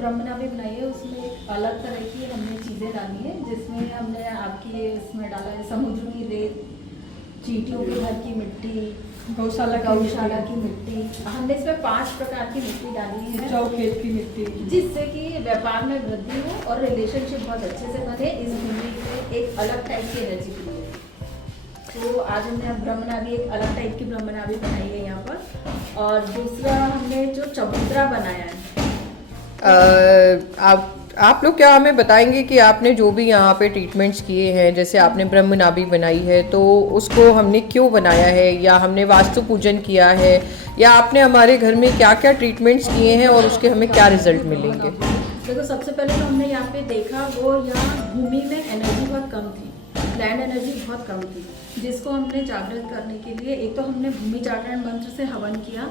ब्रह्मनाभि बनाई है उसमें एक अलग तरह की हमने चीज़ें डाली है, जिसमें हमने आपकी इसमें डाला है समुद्र की रेत, चींटियों के घर की मिट्टी, गौशाला की मिट्टी। हमने इसमें 5 प्रकार की मिट्टी डाली है, उपजाऊ खेत की मिट्टी, जिससे कि व्यापार में वृद्धि हो और रिलेशनशिप बहुत अच्छे से बने। इस भूमि से एक अलग टाइप की एनर्जी क्रिएट। तो आज हमने ब्रह्मनाभि एक अलग टाइप की ब्रह्मनाभि बनाई है यहाँ पर। और दूसरा हमने जो चबूतरा बनाया है, आप लोग क्या हमें बताएंगे कि आपने जो भी यहाँ पे ट्रीटमेंट्स किए हैं, जैसे आपने ब्रह्मनाभि बनाई है तो उसको हमने क्यों बनाया है, या हमने वास्तु पूजन किया है, या आपने हमारे घर में क्या क्या ट्रीटमेंट्स किए हैं और उसके हमें क्या रिजल्ट मिलेंगे? देखो सबसे पहले तो हमने यहाँ पे देखा वो यहाँ भूमि में एनर्जी बहुत कम थी, लैंड एनर्जी बहुत कम थी, जिसको हमने जागृत करने के लिए एक तो हमने भूमि जागरण मंत्र से हवन किया,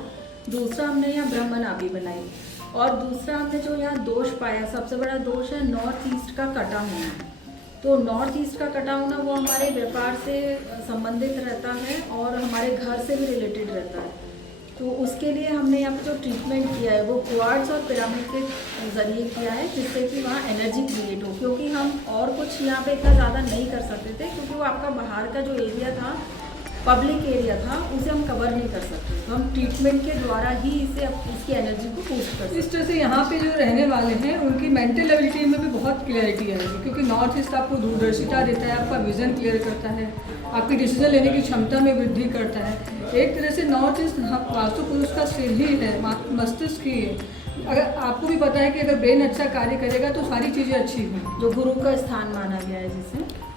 दूसरा हमने यहाँ ब्रह्मनाभि बनाई, और दूसरा हमने जो यहाँ दोष पाया, सबसे बड़ा दोष है नॉर्थ ईस्ट का कटा होना। तो नॉर्थ ईस्ट का कटा होना वो हमारे व्यापार से संबंधित रहता है और हमारे घर से भी रिलेटेड रहता है। तो उसके लिए हमने यहाँ पे जो ट्रीटमेंट किया है वो क्वार्ट्ज और पिरामिड के ज़रिए किया है, जिससे कि वहाँ एनर्जी क्रिएट हो, क्योंकि हम और कुछ यहाँ पे इतना ज़्यादा नहीं कर सकते थे, क्योंकि वो आपका बाहर का जो एरिया था, पब्लिक एरिया था, उसे हम कवर नहीं कर सकते। तो हम ट्रीटमेंट के द्वारा ही इसे इसकी एनर्जी को बूस्ट कर सकते। इस तरह से यहाँ पे जो रहने वाले हैं उनकी मेंटल एबिलिटी में भी बहुत क्लैरिटी आएगी, क्योंकि नॉर्थ ईस्ट आपको दूरदर्शिता देता है, आपका विजन क्लियर करता है, आपकी डिसीजन लेने की क्षमता में वृद्धि करता है। एक तरह से नॉर्थ ईस्ट वास्तु पुरुष का सिर ही है, मस्तिष्क ही है। अगर आपको भी पता है कि अगर ब्रेन अच्छा कार्य करेगा तो सारी चीज़ें अच्छी हों। जो गुरु का स्थान माना गया है जिसे